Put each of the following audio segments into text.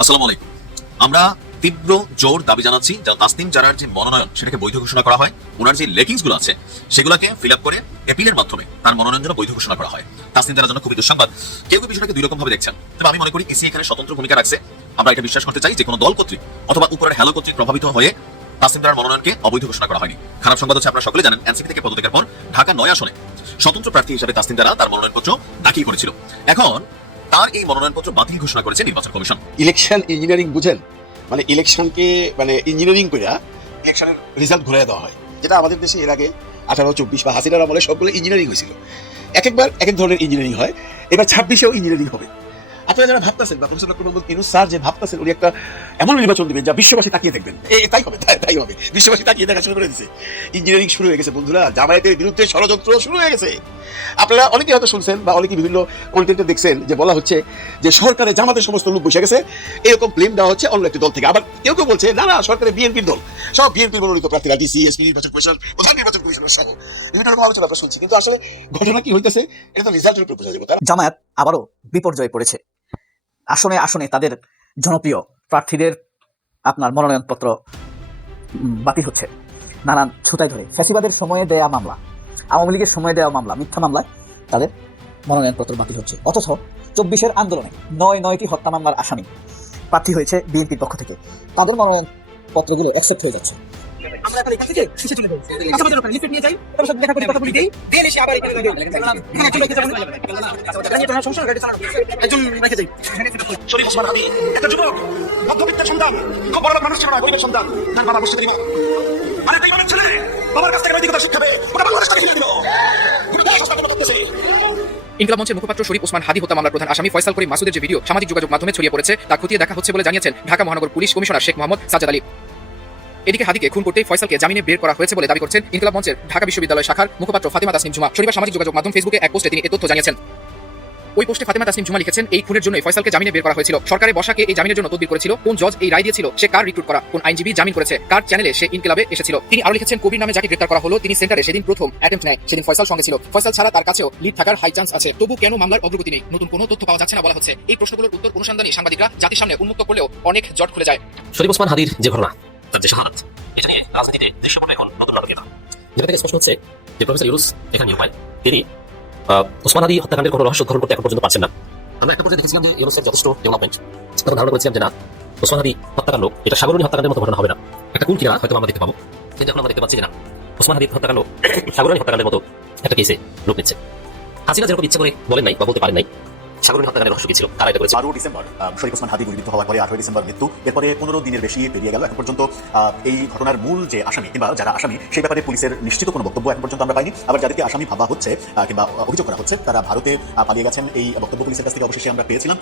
আসসালামু আলাইকুম। আমরা তীব্র জোর দাবি জানাচ্ছি যে তাসনিম জারার যে মনোনয়ন সেটাকে বৈধ ঘোষণা করা হয়, ওনার যে লেকিংসগুলো আছে সেগুলোকে ফিল আপ করে এপিলের মাধ্যমে তার মনোনয়ন যেন বৈধ ঘোষণা করা হয়। তাসনিম জারার জন্য খুবই দুঃসংবাদ। কেউ কেউ বিষয়টাকে দুই রকম ভাবে দেখছেন। তবে আমি মনে করি ইসি এখানে স্বতন্ত্র ভূমিকা রাখছে। আমরা এটা বিশ্বাস করতে চাই যে কোনো দল কর্তৃক অথবা উপরের হ্যালো কর্তৃক প্রভাবিত হয়ে তাসনিম জারার মনোনয়নকে অবৈধ ঘোষণা করা হয়নি। খারাপ সংবাদ হচ্ছে আপনারা সকলে জানেন, এনসিপি থেকে পদত্যাগের পর ঢাকা নয় আসনে স্বতন্ত্র প্রার্থী হিসেবে তাসনিম জারা তার মনোনয়নপত্র দাখিল করেছিল। এখন তার এই মনোনয়নপত্র বাতিল ঘোষণা করেছে নির্বাচন কমিশন। ইলেকশন ইঞ্জিনিয়ারিং বুঝেন? মানে ইলেকশনকে মানে ইঞ্জিনিয়ারিং করে ইলেকশনের রেজাল্ট ঘুরে দেওয়া হয়, যেটা আমাদের দেশে এর আগে আঠারো, চব্বিশ বা হাসিনার আমলে সবগুলো ইঞ্জিনিয়ারিং হয়েছিল। এক একবার এক এক ধরনের ইঞ্জিনিয়ারিং হয়, এবার ছাব্বিশেও ইঞ্জিনিয়ারিং হবে। আপনারা যারা ভাবতেছেন বা স্যার যে ভাবতেছেন, উনি একটা এমন নির্বাচন যা বিশ্ববাসী তাকিয়ে দেখবেন এ- তাই হবে তাই হবে। বিশ্ববাসী তাকিয়ে দেখা শুরু করে ইঞ্জিনিয়ারিং শুরু হয়ে গেছে, বন্ধুরা। জামায়াতের বিরুদ্ধে ষড়যন্ত্র শুরু হয়ে গেছে। আপনারা হয়তো শুনছেন বা বিভিন্ন কন্টেন্টে দেখছেন যে বলা হচ্ছে যে সরকারে জামাতের সমস্ত লোক বসে গেছে। এরকম ক্লেম দেওয়া হচ্ছে অন্য একটি দল থেকে। আবার কেউ কেউ বলছে, না না, সরকারের বিএনপির দল। সব বিএনপির মনোনীত প্রার্থীরা ডিসি এসপি নির্বাচন কমিশন, প্রধান নির্বাচন কমিশনার সহ বিভিন্ন রকম আলোচনা আমরা শুনছি। কিন্তু আসলে ঘটনা কি হইতেছে, এটা তো রেজাল্টের উপর বোঝা যাবে। জামায়াত আবারও বিপর্যয়ে পড়েছে। আসনে আসনে তাদের জনপ্রিয় প্রার্থীদের আপনার মনোনয়নপত্র বাতিল হচ্ছে। নানান ছুতাই ধরে। ফ্যাসিবাদের সময়ে দেয়া মামলা, আওয়ামী লীগের সময়ে দেওয়া মামলা, মিথ্যা মামলায় তাদের মনোনয়নপত্র বাতিল হচ্ছে। অথচ চব্বিশের আন্দোলনে নয় নয়টি হত্যা মামলার আসামি প্রার্থী হয়েছে বিএনপির পক্ষ থেকে। তাদের মনোনয়নপত্রগুলো অ্যাকসেপ্ট হয়ে যাচ্ছে। আমরা এখন এখান থেকে শেষে চলে যাই। আচ্ছা, ওখানে লিফলেট নিয়ে যাই। তারপর সাথে দেখা করি কথা বলি দেই। দেন এসে আবার এখানে দেই এখানে একজন রেখে যাবেন। এখানে তো সমস্যা গাড়ি চালানো। একজন রেখে যাই শরীফ ওসমান হাদি একটা যুবক মধ্যবিত্তের সন্তান খুব বড় মানুষ ছিল না গরিবের সন্তান। তার বাবা বসে দিব। মানে তাই মানে ছেলে। বাবার কাছ থেকে নৈতিকতা শিক্ষা পেয়ে ওটা বাংলাদেশটাকে ফিরে দিল। গুরুত্ব সস্তাপন করতেছে ইনকলাব মঞ্চের মুখপাত্র শরীফ ওসমান হাদি হত্যা মামলার প্রধান আসামি ফয়সাল করিম মাসুদের যে ভিডিও সামাজিক যোগাযোগ মাধ্যমে ছড়িয়ে পড়েছে তা খতিয়ে দেখা হচ্ছে বলে জানিয়েছেন ঢাকা মহানগর পুলিশ কমিশনার শেখ মোহাম্মদ সাজ্জাদ আলী। এদিকে হাদিকে খুন করতেই ফয়সালকে জামিনে বের করা হয়েছে বলে দাবি করছেন ইনকলাব মঞ্চের ঢাকা বিশ্ববিদ্যালয় শাখার মুখপাত্র ফাতিমা তাসনিম জুমা। শনিবার সামাজিক যোগাযোগ মাধ্যম ফেসবুকে এক পোস্টে তিনি এ তথ্য জানিয়েছেন। ওই পোস্টে ফাতিমা তাসনিম জুমা লিখেছেন, এই খুনের জন্য ফয়সালকে জামিনে বের করা হয়েছিল। সরকারের বসাকে এই জামিনের জন্য তদবির করেছিল। কোন জজ এই রায় দিয়েছিল? সে কার রিক্রুট করা? কোন আইনজীবী জামিন করেছে? কার চ্যানেলে সে ইনকিলাবে এসেছিল? তিনি আরও লিখেছেন, কবির নামে যাকে গ্রেপ্তার করা হলো, তিনি সেন্টারে সেদিন প্রথম অ্যাটেম্প নেয়। সেদিন ফয়সাল সঙ্গে ছিল। ফয়সাল ছাড়া তার কাছেও লিড থাকার হাই চান্স আছে। তবু কেন মামলার অগ্রগতি নেই? নতুন কোনো তথ্য পাওয়া যাচ্ছে না বলা হচ্ছে। এই প্রশ্নগুলোর উত্তর অনুসন্ধানী সাংবাদিকরা জাতির সামনে উন্মুক্ত করলেও অনেক জট খুলে যায়। শরীফ ওসমান হাদির যে ঘটনা। তার যে এটা নিয়ে রাজনীতিতে দৃশ্যপটে এখন নতুন নাটকের যেটা থেকে স্পষ্ট হচ্ছে যে প্রফেসর ইউরুস এখানে তিনি ওসমান হাদি হত্যাকাণ্ডের কোনো রহস্য উদ্ঘাটন করতে এখন পর্যন্ত পারছেন না। আমরা একটা পর্যায়ে দেখেছিলাম যে ইউরুসের যথেষ্ট ডেভেলপমেন্ট। তখন ধারণা করেছিলাম যে না ওসমান হাদি হত্যাকাণ্ড এটা সাগরণী হত্যাকাণ্ডের মতো ঘটনা হবে না। একটা কোন কিনা হয়তো আমরা দেখতে পাবো। কিন্তু এখন আমরা দেখতে পাচ্ছি যে না ওসমান হাদি হত্যাকাণ্ড সাগরণী হত্যাকাণ্ডের মতো একটা কেসে রূপ নিচ্ছে। হাসিনা যেরকম ইচ্ছা করে বলেন নাই বা বলতে পারেন নাই সাগরণী হত্যাকাণ্ডের রহস্য কি ছিল তারা এটা করেছে। বারো ডিসেম্বর শরীফ ওসমান হাদি গুলিবিদ্ধ হওয়ার পরে আঠারোই ডিসেম্বর মৃত্যু। এরপরে পনেরো দিনের বেশি পেরিয়ে গেল। এখন পর্যন্ত এই ঘটনার মূল যে আসামি কিংবা যারা আসামি সেই ব্যাপারে পুলিশের নিশ্চিত কোনো বক্তব্য এখন পর্যন্ত আমরা পাইনি। আবার যাদেরকে আসামি ভাবা হচ্ছে কিংবা অভিযোগ করা হচ্ছে তারা ভারতে পালিয়ে গেছেন। এই বক্তব্য পুলিশের কাছ থেকে অবশেষে আমরা পেয়েছিলাম।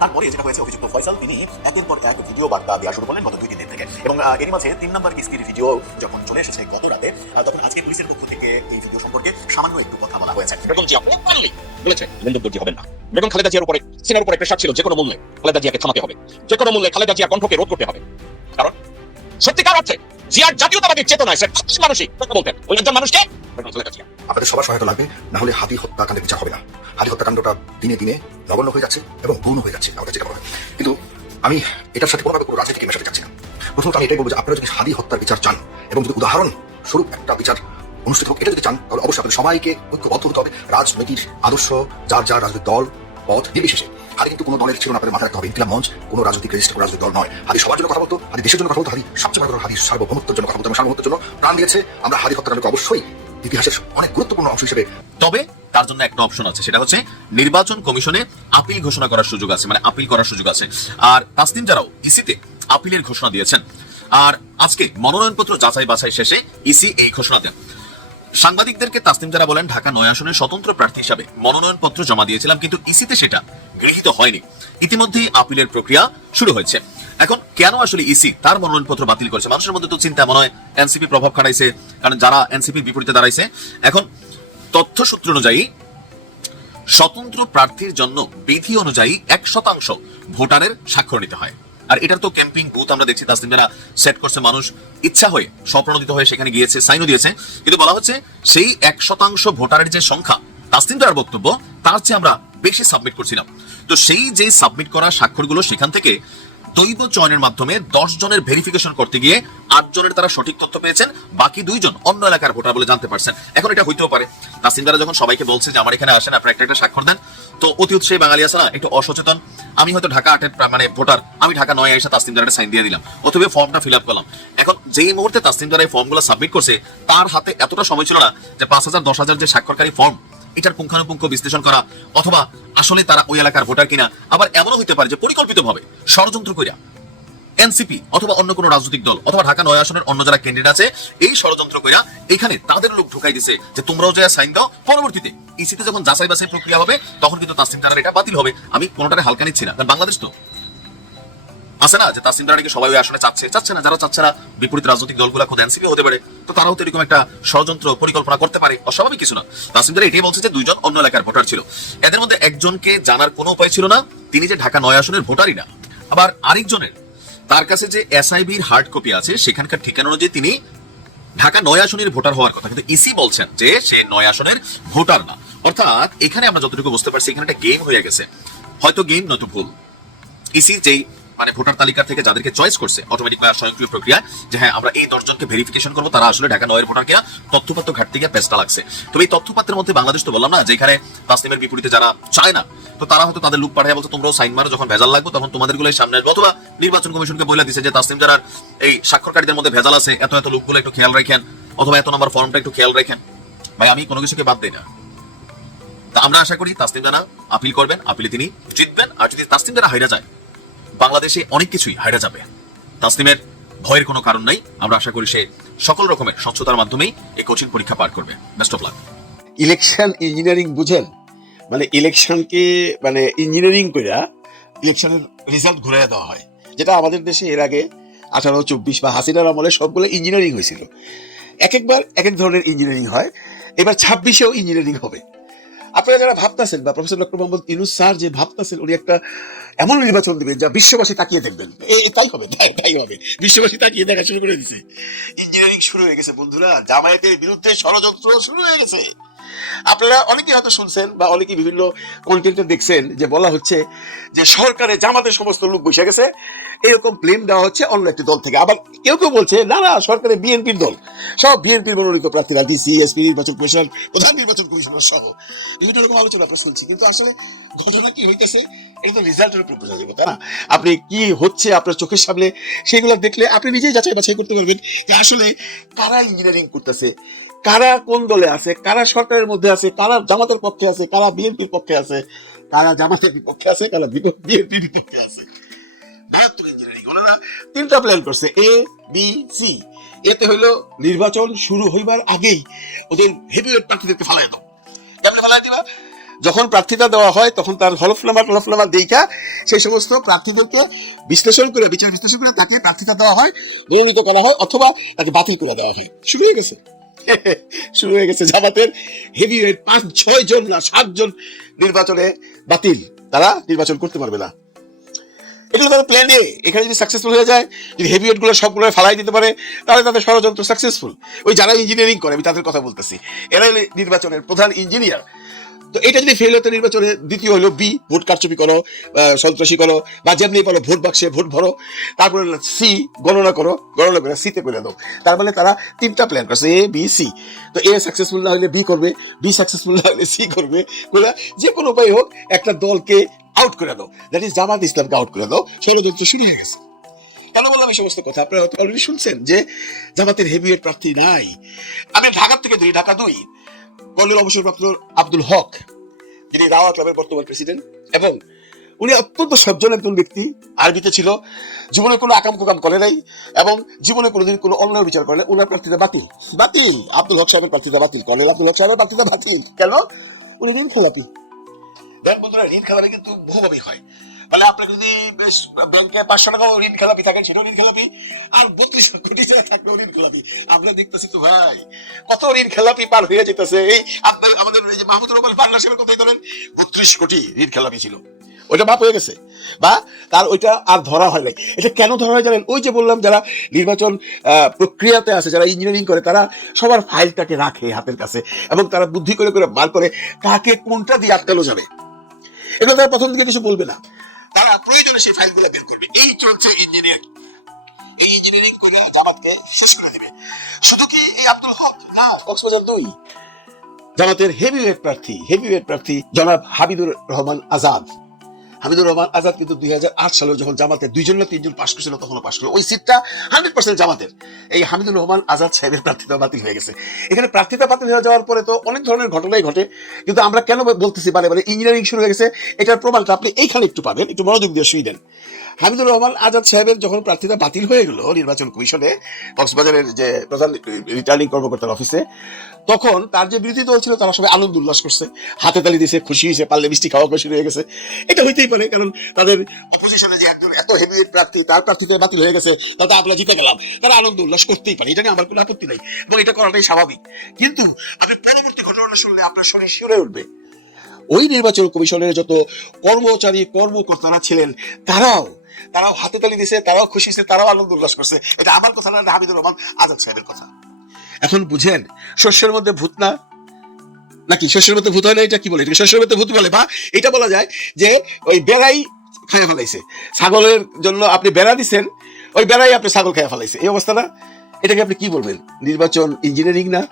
তারপরে যেটা হয়েছে অভিযুক্ত ফয়সাল তিনি একের পর এক ভিডিও বার্তা দেওয়া শুরু করলেন গত দুই দিনের থেকে। এবং এরই মাঝে তিন নম্বর কিস্তির ভিডিও যখন চলে এসেছে গত রাতে তখন আজকে পুলিশের পক্ষ থেকে এই ভিডিও সম্পর্কে সামান্য একটু কথা বলা হয়েছে। বেগম জিয়া বলেছে লেনদেন দর্জি হবেন না। বেগম খালেদা জিয়ার উপরে উপরে প্রেশার ছিল যে কোনো মূল্যে খালেদা জিয়াকে থামাতে হবে। যে কোনো মূল্যে খালেদা জিয়ার কণ্ঠকে রোধ করতে হবে। কারণ সত্যিকার অর্থে জিয়ার চেতনায় মানসিক কথা বলতেন, ওই একজন মানুষকে জিয়া। আপনাদের সবার সহায়তা লাগবে, না হলে হাতি বিচার হবে না। হাতি হত্যাকাণ্ডটা দিনে দিনে নগণ্য হয়ে যাচ্ছে এবং হয়ে যাচ্ছে, আমাদের যেটা কিন্তু আমি এটার সাথে কোনোভাবে কোনো রাজনীতিকে মেশাতে চাচ্ছি না। প্রথমত আমি এটাই বলব যে আপনারা যদি হাতি হত্যার বিচার চান এবং যদি উদাহরণ স্বরূপ একটা বিচার অনুষ্ঠিত হোক, এটা যদি চান, তাহলে অবশ্যই আপনাদের সবাইকে ঐক্যবদ্ধ হতে হবে। রাজনীতির আদর্শ, যার যার রাজনৈতিক দল পথ নির্বিশেষে হাতি কিন্তু কোনো দলের ছিল না আপনাদের মাথায় রাখতে হবে। ইনকিলাব মঞ্চ কোনো রাজনৈতিক রেজিস্টার রাজনৈতিক দল নয়। হাতি সবার জন্য কথা বলতো হাতি দেশের জন্য কথা বলতো হাতি সবচেয়ে বড় হাতি সার্বভৌমত্বের জন্য কথা বলতো সার্বভৌমত্বের জন্য প্রাণ দিয়েছে। আমরা হাতি হত্যাকাণ্ডকে অবশ্যই ইতিহাসের অনেক গুরুত্বপূর্ণ অংশ হিসেবে তবে তার জন্য একটা অপশন আছে। সেটা হচ্ছে নির্বাচন কমিশনে আপিল ঘোষণা করার সুযোগ আছে মানে আপিল করার সুযোগ আছে। আর তাসনিম যারাও ইসিতে আপিলের ঘোষণা দিয়েছেন। আর আজকে মনোনয়নপত্র যাচাই বাছাই শেষে ইসি এই ঘোষণা দেন। সাংবাদিকদেরকে তাসনিম যারা বলেন, ঢাকা নয় আসনের স্বতন্ত্র প্রার্থী হিসাবে মনোনয়নপত্র জমা দিয়েছিলাম, কিন্তু ইসিতে সেটা গৃহীত হয়নি। ইতিমধ্যেই আপিলের প্রক্রিয়া শুরু হয়েছে। এখন কেন আসলে ইসি তার মনোনয়নপত্র বাতিল করেছে? মানুষের মধ্যে তো চিন্তা, মনে হয় এনসিপি প্রভাব খাটাইছে, কারণ যারা এনসিপির বিপরীতে দাঁড়াইছে। এখন তথ্য সূত্র অনুযায়ী, স্বতন্ত্র প্রার্থীর জন্য বিধি অনুযায়ী এক শতাংশ ভোটারের স্বাক্ষর নিতে হয়। আর এটার তো ক্যাম্পিং বুথ আমরা দেখছি তাসলিম যারা সেট করছে মানুষ, ইচ্ছা হয়ে, স্বপ্রণোদিত হয়ে সেখানে গিয়েছে সাইনও দিয়েছে। কিন্তু বলা হচ্ছে সেই এক শতাংশ ভোটারের যে সংখ্যা তাসলিম আর বক্তব্য, তার চেয়ে আমরা বেশি সাবমিট করছিলাম। তো সেই যে সাবমিট করা স্বাক্ষরগুলো সেখান থেকে দৈব চয়নের মাধ্যমে দশ জনের ভেরিফিকেশন করতে গিয়ে আট জনের তারা সঠিক তথ্য পেয়েছেন, বাকি দুইজন অন্য এলাকার ভোটার বলে জানতে পারছেন। এখন এটা হইতেও পারে। তাসিম দ্বারা যখন সবাইকে বলছে যে আমার এখানে আসেন আপনারা একটা একটা স্বাক্ষর দেন, তো অতি উৎসাহী বাঙালি আছে না, একটু অসচেতন। আমি হয়তো ঢাকা আটের মানে ভোটার, আমি ঢাকা নয় এসে তাসিম দ্বারা সাইন দিয়ে দিলাম, অথবা ফর্মটা ফিল আপ করলাম। এখন যেই মুহূর্তে তাসিম দ্বারা এই ফর্মগুলো সাবমিট করছে, তার হাতে এতটা সময় ছিল না যে পাঁচ হাজার, দশ হাজার যে স্বাক্ষরকারী ফর্ম এটার পুঙ্খানুপুঙ্খ বিশ্লেষণ করা অথবা আসলে তারা ওই এলাকার ভোটার কিনা, আবার এমনও হতে পারে যে পরিকল্পিতভাবে ষড়যন্ত্র কইরা এনসিপি অথবা অন্য কোনো রাজনৈতিক দল অথবা ঢাকা নয় আসনের অন্য যারা ক্যান্ডিডেট আছে, এই ষড়যন্ত্র কইরা এখানে তাদের লোক ঢুকাই দিছে যে তোমরাও যে সাইন দাও, পরবর্তীতে ইসিতে যখন যাচাই বাছাই প্রক্রিয়া হবে, তখন কিন্তু তাসিম তারার এটা বাতিল হবে। আমি কোনোটারে হালকা নিচ্ছি না। কারণ বাংলাদেশ তো আছে না যে তাসিম তারাকে সবাই ওই আসনে চাচ্ছে? চাচ্ছে না, যারা চাচ্ছে না, বিপরীত রাজনৈতিক দলগুলো খোদ এনসিপি হতে পারে। তো তারাও তো এরকম একটা ষড়যন্ত্র পরিকল্পনা করতে পারে। অস্বাভাবিক কিছু না। তাসিম তারা এটাই বলছে যে দুইজন অন্য এলাকার ভোটার ছিল। এদের মধ্যে একজনকে জানার কোনো উপায় ছিল না। তিনি যে ঢাকা নয় আসনের ভোটারই না। আবার আরেকজনের, তার কাছে যে এসআইবির হার্ড কপি আছে, সেখানকার ঠিকানা অনুযায়ী তিনি ঢাকা নয় আসনের ভোটার হওয়ার কথা। কিন্তু ইসি বলছেন যে সে নয় আসনের ভোটার না। অর্থাৎ এখানে আমরা যতটুকু বুঝতে পারছি, এখানে একটা গেম হয়ে গেছে। হয়তো গেম নয়তো ভুল। ইসি যেই মানে ভোটার তালিকা থেকে যাদেরকে চয়েস করছে অটোমেটিক বা স্বয়ংক্রিয় প্রক্রিয়া যে হ্যাঁ আমরা এই দশজনকে ভেরিফিকেশন করব, তারা আসলে ঢাকা নয়ের ভোটার কিনা তথ্যপত্র ঘাটতে গিয়ে পেস্টা লাগছে। তবে এই তথ্যপত্রের মধ্যে বাংলাদেশ তো বললাম না যেখানে তাসনিমের বিপরীতে যারা চায় না, তো তারা হয়তো তাদের লুক পাঠায়, বলছে তোমরাও সাইন মারো, যখন ভেজাল লাগবে তখন তোমাদের গুলোই সামনে আসবে। অথবা নির্বাচন কমিশনকে বলে দিছে যে তাসনিম যারা এই স্বাক্ষরকারীদের মধ্যে ভেজাল আছে, এত এত লোকগুলো একটু খেয়াল রাখেন, অথবা এত নম্বর ফর্মটা একটু খেয়াল রাখেন। ভাই, আমি কোনো কিছুকে বাদ দিই না। তা আমরা আশা করি তাসনিম জানা আপিল করবেন আপিলে তিনি জিতবেন, আর যদি তাসনিম জানা হাইরা যায় বাংলাদেশে অনেক কিছুই হাইরা যাবে। তাসনিমের ভয়ের কোনো কারণ নাই। আমরা আশা করি সে সকল রকমের স্বচ্ছতার মাধ্যমেই এই কঠিন পরীক্ষা পার করবে। Best of luck election engineering বুঝেন? মানে ইলেকশনকে মানে ইঞ্জিনিয়ারিং কইরা ইলেকশনের রেজাল্ট ঘুরাইয়া দেওয়া হয়। যেটা আমাদের দেশে এর আগে আঠারো, চব্বিশ বা হাসিনার আমলে সবগুলো ইঞ্জিনিয়ারিং হয়েছিল। এক একবার এক এক ধরনের ইঞ্জিনিয়ারিং হয়। এবার ছাব্বিশেও ইঞ্জিনিয়ারিং হবে। আপনারা যারা ভাবতেছেন, বা professor doctor Mohammad Yunus sir যে ভাবতেছেন, উনি একটা এমন নির্বাচন দেবেন যা বিশ্ববাসী তাকিয়ে দেখবেন। তাই হবে, তাই তাই হবে। বিশ্ববাসী তাকিয়ে দেখা শুরু করে দিছে। ইঞ্জিনিয়ারিং শুরু হয়ে গেছে, বন্ধুরা। জামায়াতের বিরুদ্ধে ষড়যন্ত্র শুরু হয়ে গেছে। আপনারা অনেকেই হয়তো শুনছেন বা অনেকেই বিভিন্ন কন্টেন্টে দেখছেন যে বলা হচ্ছে যে সরকারে জামাতের সমস্ত লোক বসে গেছে। এরকম ক্লেম দেওয়া হচ্ছে অন্য একটি দল থেকে। আবার কেউ কেউ বলছে, না না, সরকারে বিএনপির দল। সব বিএনপির মনোনীত প্রার্থীরা ডিসি এসপি নির্বাচন কমিশনার, প্রধান নির্বাচন কমিশনার সহ বিভিন্ন রকম আলোচনা আমরা শুনছি। কিন্তু আসলে ঘটনা কি হইতেছে, এটা তো রেজাল্টের উপর বোঝা যাবে তাই না? আপনি কি হচ্ছে আপনার চোখের সামনে, সেগুলো দেখলে আপনি নিজেই যাচাই বাছাই করতে পারবেন যে আসলে কারা ইঞ্জিনিয়ারিং করতেছে। কারা কোন দলে আছে, কারা সরকারের মধ্যে আছে, কারা জামাতের পক্ষে আছে, কারা বিএনপির পক্ষে আছে, কারা জামাতের বিপক্ষে আছে, কারা বিএনপির বিপক্ষে আছে। মারাত্মক ইঞ্জিনিয়ারিং ওনারা তিনটা প্ল্যান করছে এ বি সি এতে হইল নির্বাচন শুরু হইবার আগেই ওদের হেভিওয়েট প্রার্থীদেরকে ফালাই দাও। কেমনে ফালাই দিবা? যখন প্রার্থিতা দেওয়া হয়, তখন তার হলফনামা টলফনামা দেখা সেই সমস্ত প্রার্থীদেরকে বিশ্লেষণ করে, বিচার বিশ্লেষণ করে তাকে প্রার্থীতা দেওয়া হয়, মনোনীত করা হয়, অথবা তাকে বাতিল করে দেওয়া হয়। শুরু হয়ে গেছে। শুরু হয়ে গেছে জামাতের হেভিওয়েট পাঁচ, ছয় জন না সাতজন নির্বাচনে বাতিল। তারা নির্বাচন করতে পারবে না। এগুলো তাদের প্ল্যান এ এখানে যদি সাকসেসফুল হয়ে যায়, যদি হেভি গুলো সবগুলো ফালাই দিতে পারে, তাহলে তাদের ষড়যন্ত্র সাকসেসফুল ওই যারা ইঞ্জিনিয়ারিং করে, আমি তাদের কথা বলতেছি। এরা নির্বাচনের প্রধান ইঞ্জিনিয়ার তো এটা যদি ফেল হতো নির্বাচনে দ্বিতীয় হলো বি ভোট কারচুপি করো সন্ত্রাসী করো, বা যেমনি বলো ভোট বাক্সে ভোট ভরো, তারপরে সি গণনা করো, গণনা করে সিতে করে দাও। তার মানে তারা তিনটা প্ল্যান করছে এ বি সি তো এ সাকসেসফুল না হলে বি করবে বি সাকসেসফুল না হলে সি করবে, করে যে কোনো উপায় হোক, একটা দলকে আউট করে দাও। দ্যাট ইজ জামাত ইসলামকে আউট করে দাও। ষড়যন্ত্র শুরু হয়ে গেছে। কেন বললাম এই সমস্ত কথা? আপনারা অলরেডি শুনছেন যে জামাতের হেভিওয়েট প্রার্থী নাই। আমি ঢাকার থেকে দুই ঢাকা দুই। কর্নেল অবসরপ্রাপ্ত আব্দুল হক, যিনি রাওয়া ক্লাবের বর্তমান প্রেসিডেন্ট এবং উনি অত্যন্ত সজ্জন একজন ব্যক্তি। আরবিতে ছিল, জীবনে কোনো আকাম কুকাম করে নাই, এবং জীবনে কোনোদিন কোনো অন্যায় বিচার করে ওনার প্রার্থীতা বাতিল। বাতিল! আব্দুল হক সাহেবের প্রার্থীতা বাতিল কর্নেল আব্দুল হক সাহেবের প্রার্থীতা বাতিল। কেন? উনি ঋণ খেলাপি। ব্যাংক বন্ধুরা, ঋণ খেলাপি কিন্তু বহুভাবেই হয়। তাহলে আপনার যদি ব্যাংকে পাঁচশো টাকাও ঋণ খেলাপি থাকেন, সেটাও ঋণ খেলাপি। আর বত্রিশ কোটি টাকা থাকলেও ঋণ খেলাপি। আমরা দেখতেছি তো, ভাই, কত ঋণ খেলাপি পার হয়ে যেতেছে। এই আপনার, আমাদের এই যে মাহমুদুর রহমান সাহেবের কথাই ধরেন, বত্রিশ কোটি ঋণ খেলাপি ছিল। ওইটা মাপ হয়ে গেছে। বা তার ওইটা আর ধরা হয় নাই। এটা কেন ধরা হয় জানেন? ওই যে বললাম, যারা নির্বাচন প্রক্রিয়াতে আছে, যারা ইঞ্জিনিয়ারিং করে, তারা সবার ফাইলটাকে রাখে হাতের কাছে এবং তারা বুদ্ধি করে করে বার করে কাকে কোনটা দিয়ে আটকানো যাবে। এটা তারা প্রথম দিকে কিছু বলবে না। তারা প্রয়োজনে সেই ফাইলগুলো বের করবে। এই চলছে ইঞ্জিনিয়ারিং এই ইঞ্জিনিয়ারিং করে জামাতকে শেষ করে দেবে। শুধু কি এই আব্দুল হক? না। কক্সবাজার দুই। জামাতের হেভিওয়েট প্রার্থী হেভিওয়েট প্রার্থী জনাব হাবিবুর রহমান আজাদ। হামিদুর রহমান আজাদ কিন্তু দুই সালে যখন জামাতে দুইজন না তিনজন পাশ করছিল, তখনও পাশ করল ওই সিটটা হান্ড্রেড পার্সেন্ট জামাতের। এই হামিদুর রহমান আজাদ সাহেবের প্রার্থিতা বাতিল হয়ে গেছে। এখানে প্রার্থিতা বাতিল হয়ে যাওয়ার পরে তো অনেক ধরনের ঘটনাই ঘটে। কিন্তু আমরা কেন বলতেছি বারে বারে ইঞ্জিনিয়ারিং শুরু হয়ে গেছে, এটার প্রমাণটা আপনি এইখানে একটু পাবেন, একটু মনোযোগ দিয়ে শুয়ে দেন। হামিদুর রহমান আজাদ সাহেবের যখন প্রার্থিতা বাতিল হয়ে গেল নির্বাচন কমিশনে, কক্সবাজারের যে প্রধান রিটার্নিং কর্মকর্তার অফিসে, তখন তার যে বিরোধী দল ছিল তারা সবাই আনন্দ উল্লাস করছে। হাতে তালি দিছে, খুশি হয়েছে, পারলে মিষ্টি খাওয়া খুশি হয়ে গেছে। এটা হইতেই পারে, কারণ তাদের অপোজিশনে যে একজন এত হেভি প্রার্থী, তার প্রার্থীতে বাতিল হয়ে গেছে তাহলে আমরা জিতে গেলাম। তারা আনন্দ উল্লাস করতেই পারে, এটা নিয়ে আমার কোনো আপত্তি নাই, এবং এটা করাটাই স্বাভাবিক। কিন্তু আপনি পরবর্তী ঘটনা শুনলে আপনার শরীর শিউরে উঠবে। ওই নির্বাচন কমিশনের যত কর্মচারী, কর্মকর্তারা ছিলেন, তারাও তারাও হাতে তালি দিছে, তারাও খুশি হয়েছে, তারাও আনন্দ উল্লাস করছে। এটা আমার কথা না হামিদুর রহমান আজাদ সাহেবের কথা। এখন বুঝেন, শস্যের মধ্যে ভূত না? নাকি শস্যের মধ্যে ভূত হয় না? এটা কি বলে? শস্যের মধ্যে ভূত বলে? বা এটা বলা যায় যে ওই বেড়াই খাইয়া ফেলাইছে। ছাগলের জন্য আপনি বেড়া দিছেন, ওই বেড়াই আপনি ছাগল খাইয়া ফেলাইছে। এই অবস্থা না? এটাকে আপনি কি বলবেন? নির্বাচন ইঞ্জিনিয়ারিং না?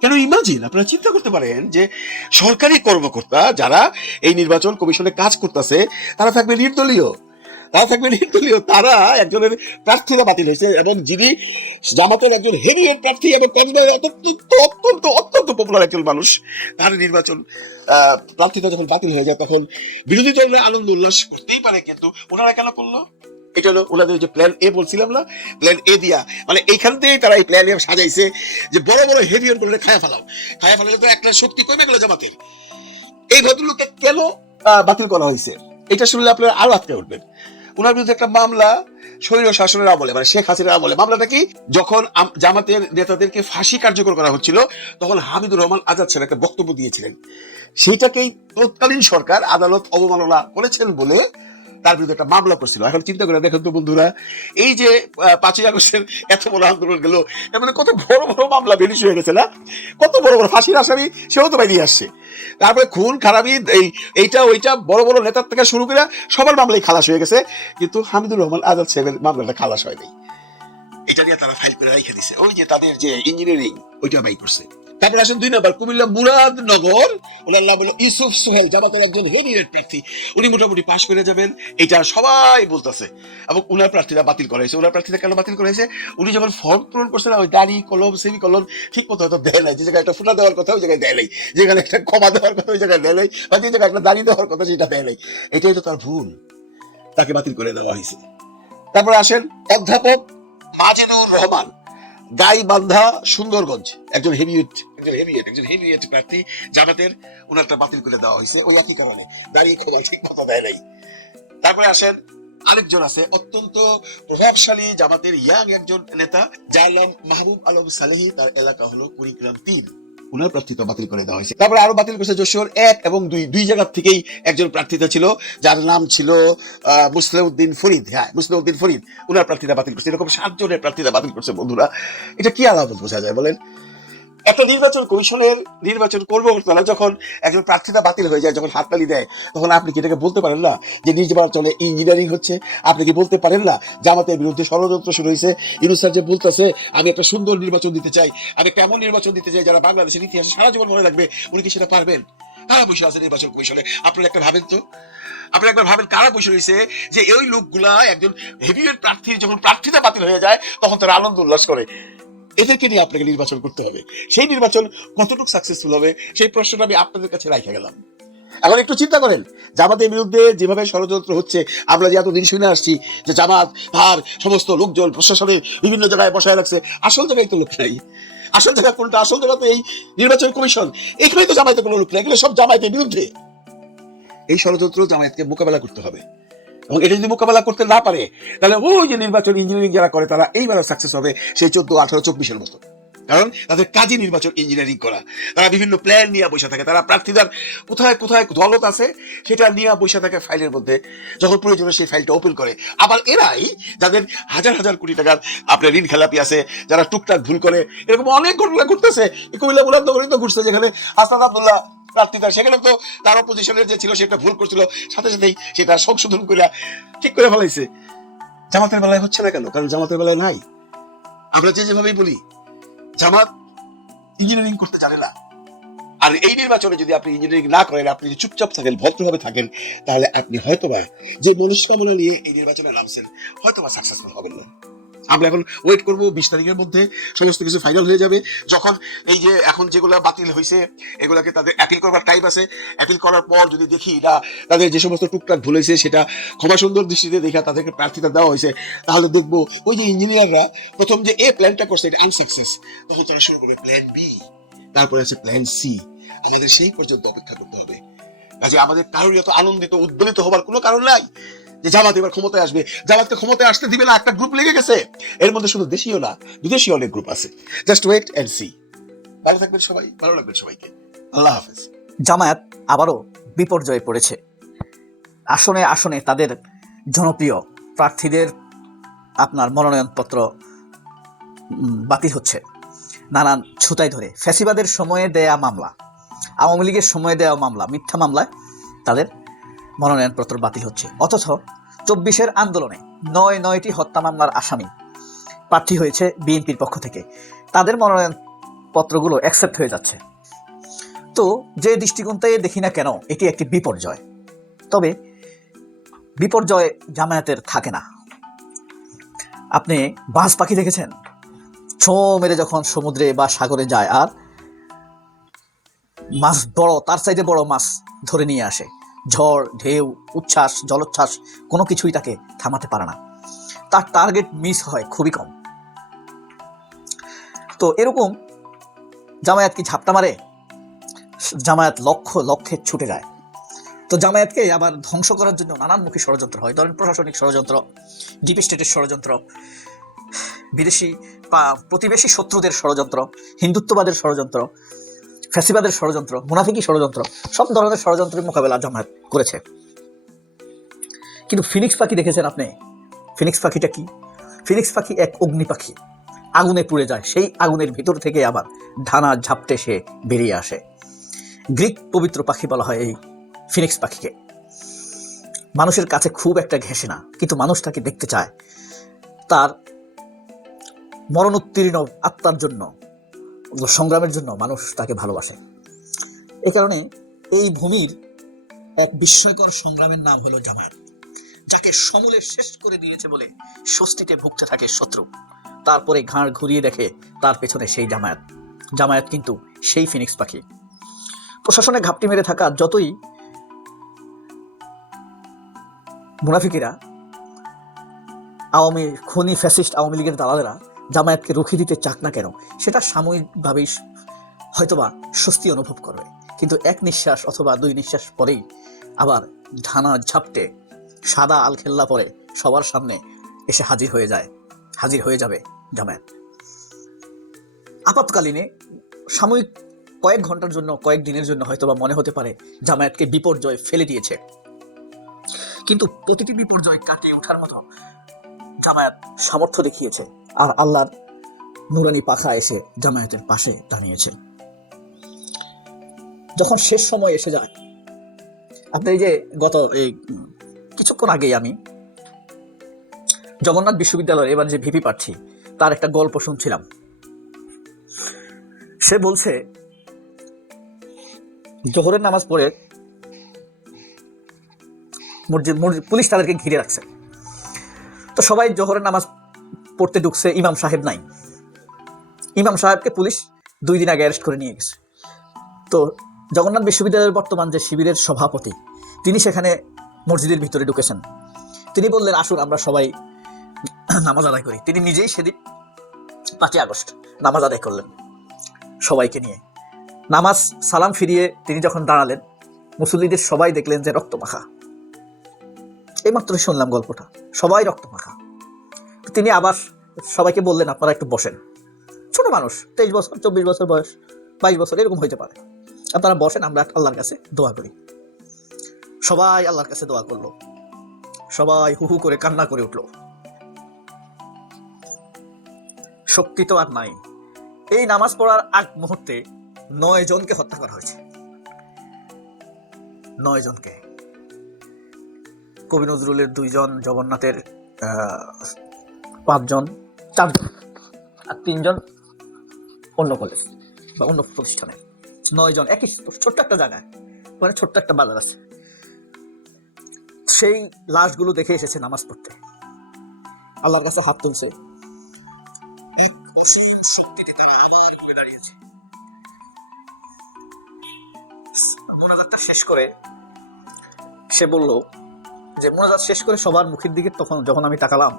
কেন ইমাজিন আপনারা চিন্তা করতে পারেন যে সরকারি কর্মকর্তা যারা এই নির্বাচন কমিশনে কাজ করতেছে, তারা থাকবে নির্দলীয়। তারা থাকবে নির্দলীয় তারা একজনের প্রার্থীরা বাতিল হয়েছে এবং যিনি জামাতের একজন হেভিয়ের প্রার্থী এবং অত্যন্ত অত্যন্ত অত্যন্ত পপুলার একজন মানুষ তার নির্বাচন আহ, প্রার্থীটা যখন বাতিল হয়ে যায় তখন বিরোধী দলরা আনন্দ উল্লাস করতেই পারে কিন্তু ওনারা কেন করল? এটা হলো ওনাদের যে প্ল্যান এ বলছিলাম না? প্ল্যান এ দিয়া। মানে এইখান থেকেই তারা এই প্ল্যান এ সাজাইছে যে বড় বড় হেভিয়ার করে খায়া ফেলাও। খায়া ফেলালে তো একটা শক্তি কমে গেল জামাতের। এই ভদ্রলোককে কেন বাতিল করা হয়েছে? এটা শুনলে আপনারা আরও আটকে উঠবেন। ওনার বিরুদ্ধে একটা মামলা শরীর শাসনের আমলে মানে শেখ হাসিনার আমলে। মামলাটা কি? যখন জামাতের নেতাদেরকে ফাঁসি কার্যকর করা হচ্ছিল, তখন হামিদুর রহমান আজাদ স্যার একটা বক্তব্য দিয়েছিলেন। সেইটাকেই তৎকালীন সরকার আদালত অবমাননা করেছেন বলে তার বিরুদ্ধে একটা মামলা করছিল। এখন চিন্তা করে দেখেন তো বন্ধুরা, এই যে পাঁচই আগস্টের এত বড় আন্দোলন গেল, এর মধ্যে কত বড় বড় মামলা বেরিয়ে হয়ে গেছে না? কত বড় বড় ফাঁসির আসামি সেও তো বেরিয়ে আসছে। তারপরে খুন, খারাপি, এই, এইটা, ওইটা বড় বড় নেতার থেকে শুরু করে সবার মামলাই খালাস হয়ে গেছে। কিন্তু হামিদুর রহমান আজাদ সাহেবের মামলাটা খালাস হয়নি এটা নিয়ে তারা ফাইল করে রেখে দিছে। ওই যে তাদের যে ইঞ্জিনিয়ারিং ওইটা বাই করছে। তারপর আসেন দুই নম্বর, কুমিল্লা মুরাদনগর। ওনার নাম হলো ইউসুফ সোহেল, জামাতের একজন হেভি প্রার্থী। উনি মোটামুটি পাশ করে যাবেন, এটা সবাই বলতেছে। এবং উনার প্রার্থীরা বাতিল করা হয়েছে। উনার প্রার্থীরা কেন বাতিল করা হয়েছে? উনি যখন ফর্ম পূরণ করছেন, ওই দাড়ি, কলম সেমি কলম ঠিক মতো হয়তো দেয় নাই। যে জায়গায় একটা ফুটা দেওয়ার কথা, ওই জায়গায় দেয় নাই। যেখানে একটা কমা দেওয়ার কথা, ওই জায়গায় দেয় নাই। বা যে জায়গায় একটা দাড়ি দেওয়ার কথা, সেটা দেয় নাই। এটাই তো তার ভুল। তাকে বাতিল করে দেওয়া হয়েছে। তারপর আসেন অধ্যাপক মাজেদুর রহমান। গাইবান্ধা, সুন্দরগঞ্জ। একজন হেভিয়েট একজন হেভিয়েট একজন হেভিয়েট প্রার্থী জামাতের ওনারটা বাতিল করে দেওয়া হয়েছে। ওই একই কারণে। দাঁড়িয়ে খবর ঠিক মতো দেয় নাই। তারপরে আসেন, আরেকজন আছে, অত্যন্ত প্রভাবশালী জামাতের ইয়াং একজন নেতা, যার নাম মাহবুব আলম সালেহি। তার এলাকা হলো কুড়িগ্রাম তিন। উনার প্রার্থিত্ব বাতিল করে দেওয়া হয়েছে। তারপরে আরও বাতিল করেছে যশোর এক এবং দুই দুই জায়গার থেকেই একজন প্রার্থিত ছিল, যার নাম ছিল মুসলিউদ্দিন ফরিদ। হ্যাঁ মুসলিউদ্দিন ফরিদ, উনার প্রার্থিতা বাতিল করছে। এরকম সাতজনের প্রার্থিতা বাতিল করছে বন্ধুরা। এটা কি আলাদা বোঝা যায় বলেন? একটা নির্বাচন কমিশনের নির্বাচন কর্মকর্তারা যখন একজন প্রার্থীতা বাতিল হয়ে যায়, যখন হাততালি দেয়, তখন আপনি কি এটাকে বলতে পারেন না? যে নির্বাচনে ইঞ্জিনিয়ারিং হচ্ছে, আপনি কি বলতে পারেন না? জামাতের বিরুদ্ধে ষড়যন্ত্র শুরু হয়েছে। ইনুসার যে বলতেছে, আমি একটা সুন্দর নির্বাচন দিতে চাই, আমি একটা এমন নির্বাচন দিতে চাই, যারা বাংলাদেশের ইতিহাসে সারা জীবন মনে রাখবে, উনি কি সেটা পারবেন? কারা বসে আছে নির্বাচন কমিশনে। আপনারা একটা ভাবেন তো। আপনি একবার ভাবেন কারা বসে রয়েছে যে ওই লোকগুলা একজন হেভিওয়েট প্রার্থীর যখন প্রার্থীতা বাতিল হয়ে যায়, তখন তারা আনন্দ উল্লাস করে। এদেরকে নিয়ে আপনাকে নির্বাচন করতে হবে। সেই নির্বাচন কতটুকু সাকসেসফুল হবে, সেই প্রশ্নটা আমি আপনাদের কাছে রাখে গেলাম। এখন একটু চিন্তা করেন, জামাতের বিরুদ্ধে যেভাবে ষড়যন্ত্র হচ্ছে, আমরা যে এতদিন শুনে আসছি যে জামাত তার সমস্ত লোকজন প্রশাসনের বিভিন্ন জায়গায় বসায় রাখছে, আসল জায়গায় তো লোক নাই। আসল জায়গা কোনটা? আসল জায়গা তো এই নির্বাচন কমিশন, এখানেই তো জামায়াতের কোনো লোক নাই, এগুলো সব জামায়াতের বিরুদ্ধে। এই ষড়যন্ত্র জামায়াতকে মোকাবেলা করতে হবে। এবং এটা যদি মোকাবেলা করতে না পারে, তাহলে ওই যে নির্বাচন ইঞ্জিনিয়ারিং যারা করে, তারা এইবার সাকসেস হবে সেই চোদ্দ, আঠারো, চব্বিশের মতো। কারণ তাদের কাজই নির্বাচন ইঞ্জিনিয়ারিং করা। তারা বিভিন্ন প্ল্যান নিয়ে বসে থাকে। তারা প্রার্থীদের কোথায় কোথায় দলত আছে, সেটা নিয়ে বসে থাকে ফাইলের মধ্যে। যখন প্রয়োজনে সেই ফাইলটা ওপেন করে। আবার এরাই যাদের হাজার হাজার কোটি টাকার আপনার ঋণ খেলাপি আছে, যারা টুকটাক ভুল করে, এরকম অনেক ঘটনা ঘটতেছে। এই কুমিল্লা মুরাদনগরই তো ঘুরছে যেখানে আস্তাদ আব্দুল্লাহ প্রার্থিতা সেখানে তো তার অপোজিশনের যে ছিল, সেটা ভুল করছিল। সাথে সাথেই সেটা সংশোধন করে ঠিক করে ফেলাইছে। জামাতের বেলায় হচ্ছে না কেন? কারণ জামাতের বেলায় নাই। আমরা যে যেভাবেই বলি, জামাত ইঞ্জিনিয়ারিং করতে জানে না। আর এই নির্বাচনে যদি আপনি ইঞ্জিনিয়ারিং না করেন, আপনি যদি চুপচাপ থাকেন, ভদ্রভাবে থাকেন, তাহলে আপনি হয়তোবা যে মনস্কামনা নিয়ে এই নির্বাচনে নামছেন, হয়তোবা সাকসেসফুল হবেন না। আমরা এখন ওয়েট করব বিশ তারিখের মধ্যে সমস্ত কিছু ফাইনাল হয়ে যাবে। যখন এই যে এখন যেগুলো বাতিল হয়েছে এগুলাকে তাদের অ্যাপিল করবার টাইম আছে। অ্যাপিল করার পর যদি দেখি না তাদের যে সমস্ত টুকটাক ভুল হয়েছে সেটা ক্ষমা সুন্দর দৃষ্টিতে দেখা, তাদেরকে প্রার্থিতা দেওয়া হয়েছে তাহলে দেখব ওই যে ইঞ্জিনিয়াররা প্রথম যে এ প্ল্যানটা করছে, এটা আনসাকসেস তখন তারা শুরু করবে প্ল্যান বি তারপরে আছে প্ল্যান সি আমাদের সেই পর্যন্ত অপেক্ষা করতে হবে। কাজে আমাদের কারোর এত আনন্দিত, উদ্বেলিত হবার কোনো কারণ নাই। যে জামাত এবার ক্ষমতায় আসবে, জামাতকে ক্ষমতায় আসতে দিবে না, একটা গ্রুপ লেগে গেছে। এর মধ্যে শুধু দেশীয় না বিদেশি অনেক গ্রুপ আছে। জাস্ট ওয়েট এন্ড সি ভালো থাকবেন সবাই, ভালো লাগবেন সবাইকে। আল্লাহ হাফেজ। জামায়াত আবারও বিপর্যয়ে পড়েছে। আসনে আসনে তাদের জনপ্রিয় প্রার্থীদের আপনার মনোনয়নপত্র বাতিল হচ্ছে। নানান ছুতাই ধরে। ফ্যাসিবাদের সময়ে দেয়া মামলা, আওয়ামী লীগের সময়ে দেওয়া মামলা, মিথ্যা মামলায় তাদের মনোনয়নপত্র বাতিল হচ্ছে। অথচ চব্বিশের আন্দোলনে নয় নয়টি হত্যা মামলার আসামি প্রার্থী হয়েছে বিএনপির পক্ষ থেকে। তাদের মনোনয়নপত্রগুলো অ্যাকসেপ্ট হয়ে যাচ্ছে। তো যে দৃষ্টিকোণ থেকে দেখি না কেন, এটি একটি বিপর্যয়। তবে বিপর্যয় জামায়াতের থাকে না। আপনি বাজ পাখি দেখেছেন? ছো মেরে যখন সমুদ্রে বা সাগরে যায়, আর মাছ বড়, তার সাইডে বড় মাছ ধরে নিয়ে আসে। ঝড়, ঢেউ, উচ্ছ্বাস, জলোচ্ছ্বাস, কোনো কিছুই তাকে থামাতে পারে না। তার টার্গেট মিস হয় খুবই কম। তো এরকম জামায়াত কি ঝাপটা মারে? জামায়াত লক্ষ্য লক্ষ্যে ছুটে যায়। তো জামায়াতকে আবার ধ্বংস করার জন্য নানানমুখী ষড়যন্ত্র হয়। ধরেন প্রশাসনিক ষড়যন্ত্র, ডিপ স্টেটের ষড়যন্ত্র, বিদেশি বা প্রতিবেশী শত্রুদের ষড়যন্ত্র, হিন্দুত্ববাদের ষড়যন্ত্র ফ্যাসিবাদের ষড়যন্ত্র, মুনাফিকি ষড়যন্ত্র, সব ধরনের ষড়যন্ত্রের মোকাবেলা জামায়াত করেছে। কিন্তু ফিনিক্স পাখি দেখেছেন আপনি? ফিনিক্স পাখিটা কি? ফিনিক্স পাখি এক অগ্নি পাখি। আগুনে পুড়ে যায়, সেই আগুনের ভিতর থেকে আবার ধানা ঝাপটে সে বেরিয়ে আসে। গ্রিক পবিত্র পাখি বলা হয় এই ফিনিক্স পাখিকে। মানুষের কাছে খুব একটা ঘেঁষে না, কিন্তু মানুষ তাকে দেখতে চায়। তার মরণোত্তীর্ণ আত্মার জন্য সংগ্রামের জন্য মানুষ তাকে ভালোবাসে। এ কারণে এই ভূমির এক বিস্ময়কর সংগ্রামের নাম হলো জামায়াত, যাকে সমূলে শেষ করে দিয়েছে বলে স্বস্তিতে ভুগতে থাকে শত্রু। তারপরে ঘাড় ঘুরিয়ে দেখে তার পেছনে সেই জামায়াত। জামায়াত কিন্তু সেই ফিনিক্স পাখি। প্রশাসনে ঘাপটি মেরে থাকা যতই মুনাফিকিরা, আওয়ামী খনি, ফ্যাসিস্ট, আওয়ামী লীগের দালালেরা জামায়াতকে রুখে দিতে চাক না কেন, সেটা সাময়িকভাবেই হয়তোবা স্বস্তি অনুভব করবে। কিন্তু এক নিঃশ্বাস অথবা দুই নিঃশ্বাস পরেই আবার ঢানা ঝাপটে সাদা আলখেল্লা পরে সবার সামনে এসে হাজির হয়ে যায়, হাজির হয়ে যাবে জামায়াত। আপাতকালীনে সাময়িক কয়েক ঘণ্টার জন্য, কয়েক দিনের জন্য হয়তোবা মনে হতে পারে জামায়াতকে বিপর্যয় ফেলে দিয়েছে। কিন্তু প্রতিটি বিপর্যয় কাটিয়ে ওঠার মতো জামায়াত সামর্থ্য দেখিয়েছে আর আল্লাহর নুরানি পাখা এসে জামায়াতের পাশে দাঁড়িয়েছে। যখন শেষ সময় এসে যায়, আপনি এই যে গত এই কিছুক্ষণ আগেই আমি জগন্নাথ বিশ্ববিদ্যালয়ের এবার যে ভিপি প্রার্থী তার একটা গল্প শুনছিলাম। সে বলছে, জোহরের নামাজ পড়ে মসজিদ পুলিশ তাদেরকে ঘিরে রাখছে। তো সবাই জোহরের নামাজ পড়তে ঢুকছে, ইমাম সাহেব নাই। ইমাম সাহেবকে পুলিশ দুই দিন আগে অ্যারেস্ট করে নিয়ে গেছে। তো জগন্নাথ বিশ্ববিদ্যালয়ের বর্তমান যে শিবিরের সভাপতি, তিনি সেখানে মসজিদের ভিতরে ঢুকেছেন। তিনি বললেন, আসুন, আমরা সবাই নামাজ আদায় করি। তিনি নিজেই সেদিন পাঁচই আগস্ট নামাজ আদায় করলেন সবাইকে নিয়ে। নামাজ সালাম ফিরিয়ে তিনি যখন দাঁড়ালেন, মুসল্লিদের সবাই দেখলেন যে রক্ত মাখা এইমাত্রই শুনলাম গল্পটা। সবাই রক্ত মাখা। তিনি আবার সবাইকে বললেন, আপনারা একটু বসেন। ছোট মানুষ, তেইশ বছর, চব্বিশ বছর বয়স, বাইশ বছর, এরকম হইতে পারে। আপনারা বসেন, আমরা আল্লাহর কাছে দোয়া করি। সবাই আল্লাহর কাছে দোয়া করল। সবাই হু হু করে কান্না করে উঠল। শক্তি তো আর নাই। এই নামাজ পড়ার আগ মুহূর্তে নয় জনকে হত্যা করা হয়েছে। নয় জনকে। কবি নজরুলের দুইজন, জগন্নাথের পাঁচজন, চারজন আর তিনজন অন্য কলেজ বা অন্য প্রতিষ্ঠানে। নয়জন, একই ছোট্ট একটা জায়গায় মানে ছোট্ট একটা বাজার আছে। সেই লাশগুলো দেখে এসেছে নামাজ পড়তে। আল্লাহর কাছে হাত তুলছে। শেষ করে সে বলল যে মোনাজাত শেষ করে সবার মুখের দিকে তখন যখন আমি তাকালাম,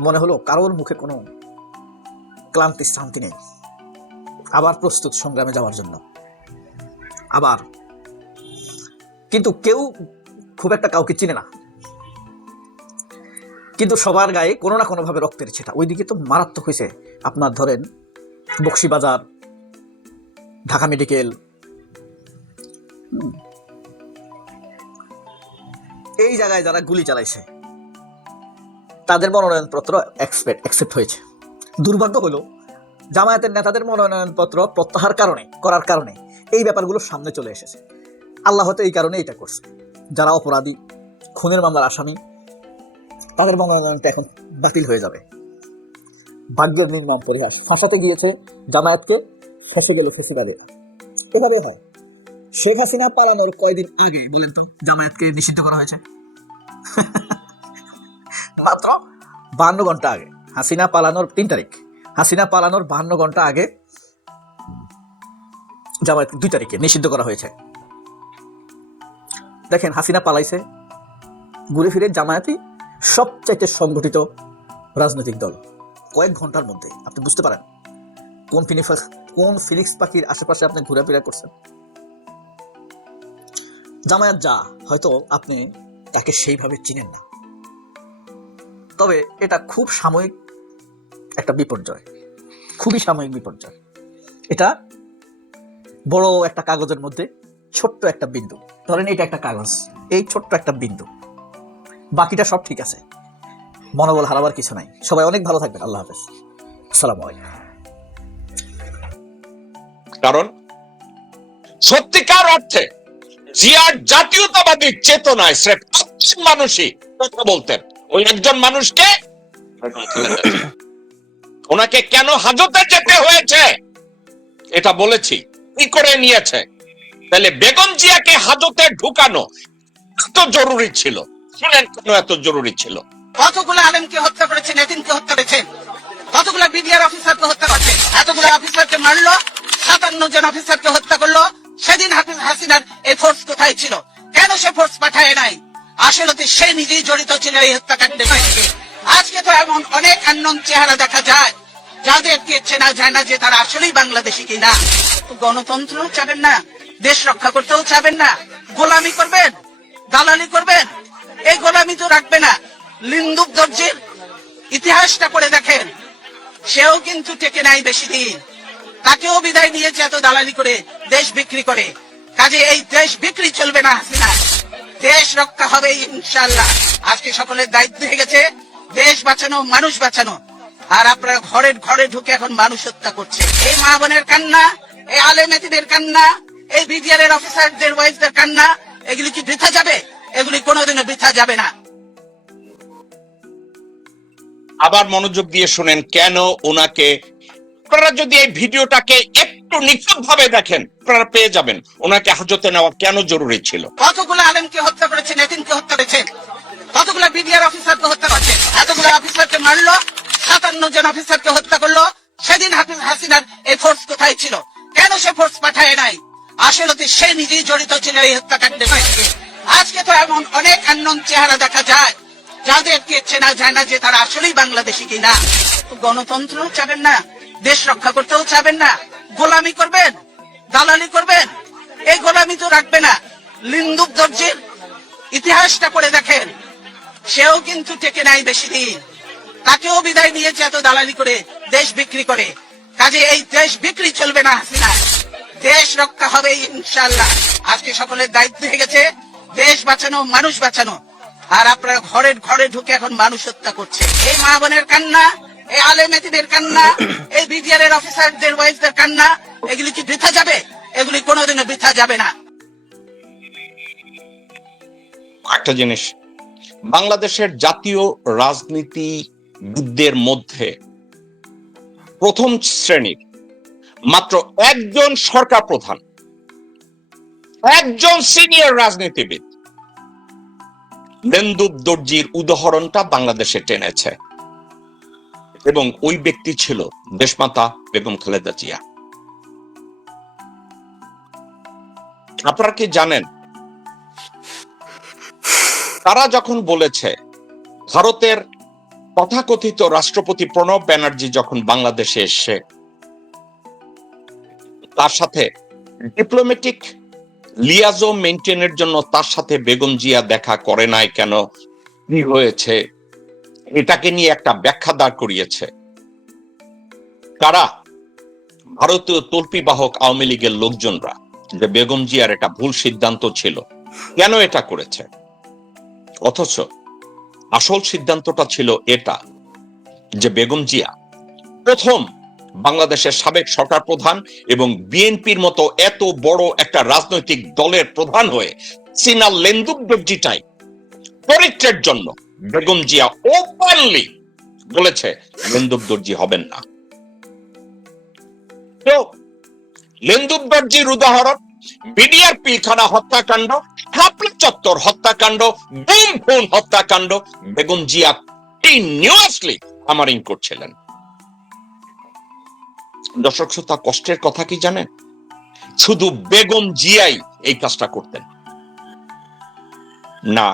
মনে হলো কারোর মুখে কোনো ক্লান্তি, শান্তি নেই। আবার প্রস্তুত সংগ্রামে যাওয়ার জন্য। আবার। কিন্তু কেউ খুব একটা কাউকে চিনে না। কিন্তু সবার গায়ে কোনো না কোনোভাবে রক্তের ছেটা। ওইদিকে তো মারাত্মক হয়েছে। আপনার ধরেন, বক্সিবাজার, ঢাকা মেডিকেল। এই জায়গায় যারা গুলি চালাইছে, তাদের মনোনয়নপত্র এক্সপেক্ট অ্যাকসেপ্ট হয়েছে। দুর্ভাগ্য হলো, জামায়াতের নেতাদের মনোনয়নপত্র প্রত্যাহার কারণে, করার কারণে এই ব্যাপারগুলো সামনে চলে এসেছে। আল্লাহ হয়তো এই কারণে এটা করছে। যারা অপরাধী, খুনের মামলার আসামি, তাদের মনোনয়নটা এখন বাতিল হয়ে যাবে। ভাগ্যের নির্মম পরিহাস। ফাঁসাতে গিয়েছে জামায়াতকে, ফসে গেল ফেসিবাদে এভাবে হয়। শেখ হাসিনা পালানোর কয়দিন আগে বলেন তো জামায়াতকে নিষিদ্ধ করা হয়েছে? মাত্র বান্ন ঘণ্টা আগে। হাসিনা পালানোর তিন তারিখ। হাসিনা পালানোর বাহান্ন ঘণ্টা আগে জামায়াত দুই তারিখে নিষিদ্ধ করা হয়েছে। দেখেন, হাসিনা পালাইছে, ঘুরে ফিরে জামায়াতই সবচাইতে সংগঠিত রাজনৈতিক দল। কয়েক ঘণ্টার মধ্যে, আপনি বুঝতে পারেন। কোন ফিনিফাস কোন ফিনিক্স পাখির আশেপাশে আপনি ঘোরাফেরা করছেন? জামায়াত যা, হয়তো আপনি তাকে সেইভাবে চিনেন না। তবে এটা খুব সাময়িক একটা বিপর্যয়। খুবই সাময়িক বিপর্যয়। এটা বড় একটা কাগজের মধ্যে ছোট্ট একটা বিন্দু। ধরেন এটা একটা কাগজ। এই ছোট্ট একটা বিন্দু। বাকিটা সব ঠিক আছে। মনোবল হারাবার কিছু নাই। সবাই অনেক ভালো থাকবেন। আল্লাহ হাফেজ। আলাইকুম। কারণ সত্যিকার অর্থে জিয়ার জাতীয়তাবাদী চেতনায় স্রেফ একজন মানুষই কথা বলতেন। ওই একজন মানুষকে ওনাকে কেন হাজতে যেতে হয়েছে? এটা বলেছি। কি করে নিয়েছে? তাহলে বেগম জিয়াকে হাজতে ঢুকানো এত জরুরি ছিল। শুনেন কেন এত জরুরি ছিল? কতগুলো আলেমকে হত্যা করেছেন এদিনকে হত্যা করেছেন কতগুলো বিডিআর অফিসারকে হত্যা করেছেন এতগুলো অফিসারকে মারলো? সাতান্ন জন অফিসারকে হত্যা করল? সেদিন হাসিনার এই ফোর্স কোথায় ছিল? কেন সে ফোর্স পাঠায় নাই? আসলে সে নিজেই জড়িত ছিল এই হত্যাকাণ্ডে। আজকে তো এমন অনেক আন্নন চেহারা দেখা যায় যাদেরকে চেনা যায় না যে তারা আসলেই বাংলাদেশি কিনা। গণতন্ত্র চাবেন না, দেশ রক্ষা করতেও চাবেন না, গোলামি করবেন, দালালি করবেন, এই গোলামি তো রাখবে না। লিন্দুক দর্জির ইতিহাসটা করে দেখেন, সেও কিন্তু টেকে নাই বেশি দিন। তাকেও বিদায় দিয়েছে এত দালালি করে, দেশ বিক্রি করে। কাজে এই দেশ বিক্রি চলবে না, হাসিনা। দেশ রক্ষা হবে ইনশাল্লাহ আজকে সকলের দায়িত্ব হয়ে গেছে, দেশ বাঁচানো, মানুষ বাঁচানো। আর আপনারা ঘরের ঘরে ঢুকে এখন মানুষ হত্যা করছে। এই মা বোনের কান্না, এই আলেমেতিদের কান্না, এই বিডিআর এর অফিসারদের, ওয়াইফদের কান্না, এগুলি কি বৃথা যাবে? এগুলি কোনোদিনও বৃথা যাবে না। আবার মনোযোগ দিয়ে শুনেন, কেন ওনাকে আপনারা যদি এই ভিডিওটাকে একটু নিখুঁত ভাবে দেখেন, আপনারা পেয়ে যাবেন। ওনাকে হাজতে নেওয়া কেন জরুরি ছিল? কতগুলো আলেমকে হত্যা করেছেন এদিনকে হত্যা করেছেন কতগুলো বিডিআর অফিসারকে হত্যা করেছেন এতগুলো অফিসারকে মারলো, সাতান্ন জন অফিসারকে হত্যা করল। সেদিন হাফিজ হাসিনার এই ফোর্স কোথায় ছিল? কেন সে ফোর্স পাঠায় নাই? আসলে সে নিজেই জড়িত ছিল এই হত্যাকাণ্ডে। আজকে তো এমন অনেক আন্নন চেহারা দেখা যায়। যাদেরকে চেনা যায় না যে তারা আসলেই বাংলাদেশি কিনা। গণতন্ত্র চাবেন না। দেশ রক্ষা করতেও চাবেন না। গোলামি করবেন, দালালি করবেন। এই গোলামি তো রাখবে না। লিন্দুক দর্জির ইতিহাসটা করে দেখেন। সেও কিন্তু টেকে নাই বেশি দিন। তাকেও বিদায় দিয়েছে এত দালালি করে, দেশ বিক্রি করে। কাজে এই দেশ বিক্রি চলবে না, হাসিনা। দেশ রক্ষা হবে ইনশাল্লাহ আজকে সকলের দায়িত্ব হয়ে গেছে, দেশ বাঁচানো, মানুষ বাঁচানো। আর আপনারা ঘরের ঘরে ঢুকে এখন মানুষ হত্যা করছে। এই মা বোনের কান্না এই আলেমেতিদের কান্না, এই বিডিআর এর অফিসারদের, ওয়াইফদের কান্না, এগুলি কি বৃথা যাবে? এগুলি কোনোদিনও বৃথা যাবে না। একটা জিনিস, বাংলাদেশের জাতীয় রাজনীতিবিদদের মধ্যে প্রথম শ্রেণির মাত্র একজন সরকার প্রধান, একজন সিনিয়র রাজনীতিবিদ। লেন্দুব দর্জির উদাহরণটা বাংলাদেশে টেনেছে। এবং ওই ব্যক্তি ছিল দেশমাতা বেগম খালেদা জিয়া। আপনারা কি জানেন, তারা যখন বলেছে, ভারতের তথাকথিত রাষ্ট্রপতি প্রণব ব্যানার্জি যখন বাংলাদেশে এসে তার সাথে ডিপ্লোম্যাটিক লিয়াজো মেনটেনের জন্য তার সাথে বেগম জিয়া দেখা করে নাই কেন? কি হয়েছে? এটাকে নিয়ে একটা ব্যাখ্যা দাঁড় করিয়েছে। কারা? ভারতীয় তল্পি বাহক আওয়ামী লীগের লোকজনরা, যে বেগম জিয়ার এটা ভুল সিদ্ধান্ত ছিল। কেন এটা করেছে? অথচ আসল সিদ্ধান্তটা ছিল এটা, যে বেগম জিয়া প্রথম বাংলাদেশের সাবেক সরকার প্রধান এবং বিএনপির মতো এত বড় একটা রাজনৈতিক দলের প্রধান হয়ে সিনা লেন্দুক চরিত্রের জন্য বেগম জিয়া ওপেনলি বলেছে লেন্দুক দর্জি হবেন না। তো লেন্দুক দর্জির উদাহরণ, বিডিআর পিলখানা হত্যাকাণ্ড শাপলা চত্বর হত্যাকাণ্ড বুম খুন হত্যাকাণ্ড, বেগম জিয়া কন্টিনিউয়াসলি আমারিং করছিলেন। দর্শক শ্রোতা, কষ্টের কথা কি জানেন? শুধু বেগম জিয়াই এই কাজটা করতেন। না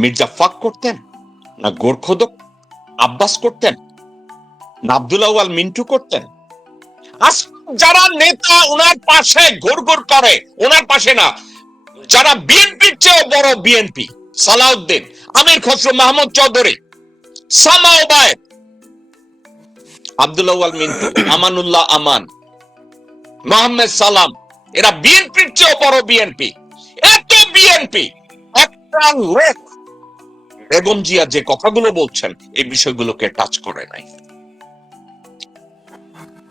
মির্জা ফাক করতেন না গোরখোদক, আব্বাস করতেন না আব্দুল্লাহ মিন্টু করতেন? যারা নেতা ওনার পাশে ঘুরঘুর করে ওনার পাশে না। যারা বিএনপির চেয়েও বড় বিএনপি, সালাউদ্দিন, আমির খসরু, মাহমুদ চৌধুরী, সামা ওবায়দ আব্দুল্লাহ মিন্টু, আমানুল্লাহ আমান, মোহাম্মদ সালাম, এরা বিএনপির চেয়েও বড় বিএনপি। এত বিএনপি, একটা লোক বেগম জিয়া যে কথাগুলো বলছেন, এই বিষয়গুলোকে টাচ করে নাই।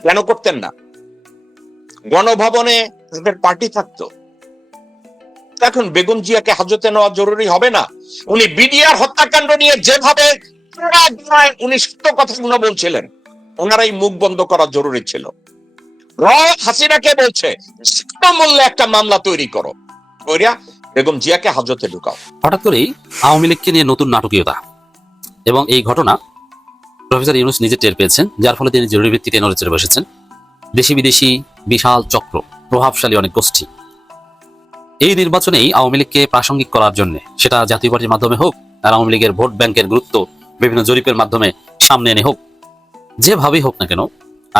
কেন করতেন না? গণভবনে তাদের পার্টি থাকতো। এখন বেগম জিয়াকে হাজতে নেওয়া জরুরি হবে না। উনি বিডিআর হত্যাকাণ্ড নিয়ে যেভাবে উনি সত্য কথাগুলো বলছিলেন, ওনারাই মুখ বন্ধ করা জরুরি ছিল। হাসিনাকে বলছে মূল্যে একটা মামলা তৈরি করো। বেগম জিয়াকে হাজতে ঢুকাও হঠাৎ করেই আওয়ামী লীগকে নিয়ে নতুন নাটকীয়তা এবং এই ঘটনা প্রফেসর ইউনুস নিজে টের পেয়েছেন, যার ফলে তিনি জরুরি ভিত্তিতে নড়ে চড়ে বসেছেন। দেশি বিদেশি বিশাল চক্র, প্রভাবশালী অনেক গোষ্ঠী। এই নির্বাচনেই আওয়ামী লীগকে প্রাসঙ্গিক করার জন্য, সেটা জাতীয় পার্টির মাধ্যমে হোক, আর আওয়ামী লীগের ভোট ব্যাংকের গুরুত্ব বিভিন্ন জরিপের মাধ্যমে সামনে এনে হোক, যেভাবেই হোক না কেন,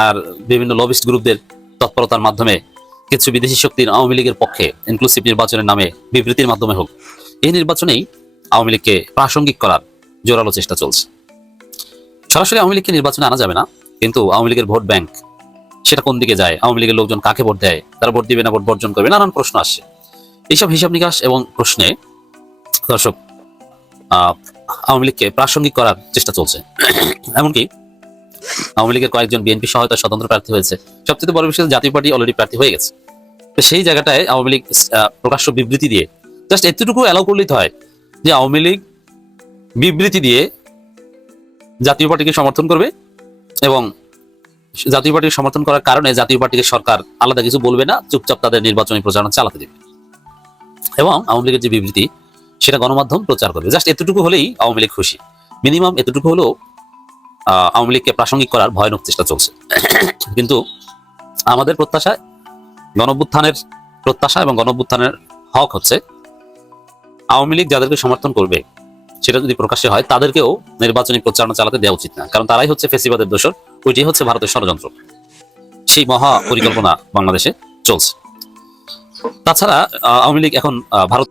আর বিভিন্ন লবিস্ট গ্রুপদের তৎপরতার মাধ্যমে কিছু বিদেশি শক্তির আওয়ামী লীগের পক্ষে ইনক্লুসিভ নির্বাচনের নামে বিবৃতির মাধ্যমে হোক, এই নির্বাচনেই আওয়ামী লীগকে প্রাসঙ্গিক করার জোরালো চেষ্টা চলছে। সরাসরি আওয়ামী লীগকে নির্বাচনে আনা যাবে না, কিন্তু আওয়ামী লীগের ভোট ব্যাংক, সেটা কোন দিকে যায়, আওয়ামী লীগের লোকজন কাকে ভোট দেয়, তারা ভোট দিবে না, ভোট বর্জন করবে, নানান প্রশ্ন আসছে এইসব হিসাব নিকাশ এবং প্রশ্নে দর্শক আওয়ামী লীগকে প্রাসঙ্গিক করার চেষ্টা চলছে। এমনকি আওয়ামী লীগের কয়েকজন বিএনপি সহায়তা স্বতন্ত্র প্রার্থী হয়েছে। সবচেয়ে বড় বিষয় জাতীয় পার্টি অলরেডি প্রার্থী হয়ে গেছে। তো সেই জায়গাটায় আওয়ামী লীগ প্রকাশ্য বিবৃতি দিয়ে জাস্ট এতটুকু অ্যালাউ করলেই হয় যে আওয়ামী লীগ বিবৃতি দিয়ে জাতীয় পার্টিকে সমর্থন করবে এবং জাতীয় পার্টিকে সমর্থন করার কারণে জাতীয় পার্টিকে সরকার আলাদা কিছু বলবে না, চুপচাপ তাদের নির্বাচনী প্রচারণা চালাতে দেবে। এবং আওয়ামী লীগের যে বিবৃতি, সেটা গণমাধ্যম প্রচার করবে। জাস্ট এতটুকু হলেই আওয়ামী লীগ খুশি। মিনিমাম এতটুকু হলেও আওয়ামী লীগকে প্রাসঙ্গিক করার ভয়ানক চেষ্টা চলছে। কিন্তু আমাদের প্রত্যাশা গণভ্যুত্থানের প্রত্যাশা এবং গণভ্যুত্থানের হক হচ্ছে, আওয়ামী লীগ যাদেরকে সমর্থন করবে, সেটা যদি প্রকাশ্যে হয়, তাদেরকেও নির্বাচনী প্রচারণা চালাতে দেওয়া উচিত না। কারণ তারাই হচ্ছে ফেসিবাদের দোষর ওইটি হচ্ছে ভারতের ষড়যন্ত্র। সেই মহা পরিকল্পনা বাংলাদেশে চলছে। তাছাড়া আওয়ামী লীগ এখন ভারত